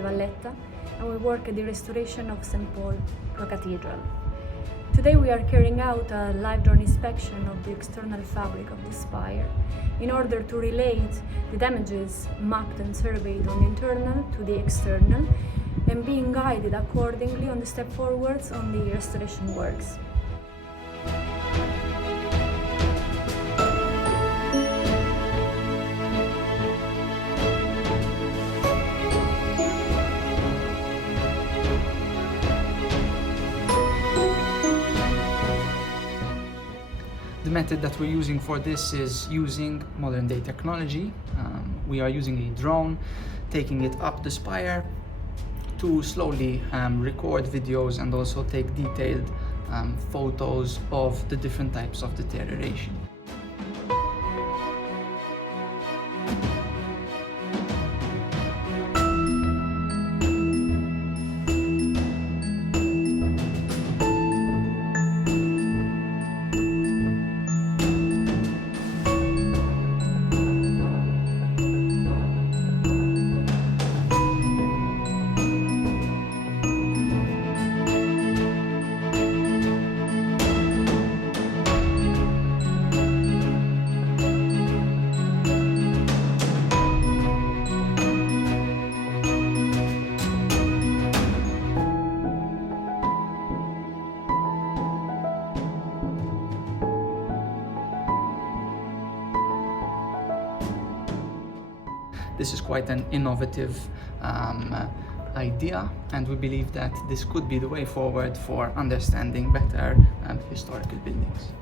Valletta, and we work at the restoration of St. Paul Pro Cathedral. Today we are carrying out a live drone inspection of the external fabric of the spire in order to relate the damages mapped and surveyed on the internal to the external and being guided accordingly on the step forwards on the restoration works. The method that we're using for this is using modern day technology. We are using a drone, taking it up the spire to slowly record videos and also take detailed photos of the different types of deterioration. This is quite an innovative idea, and we believe that this could be the way forward for understanding better historical buildings.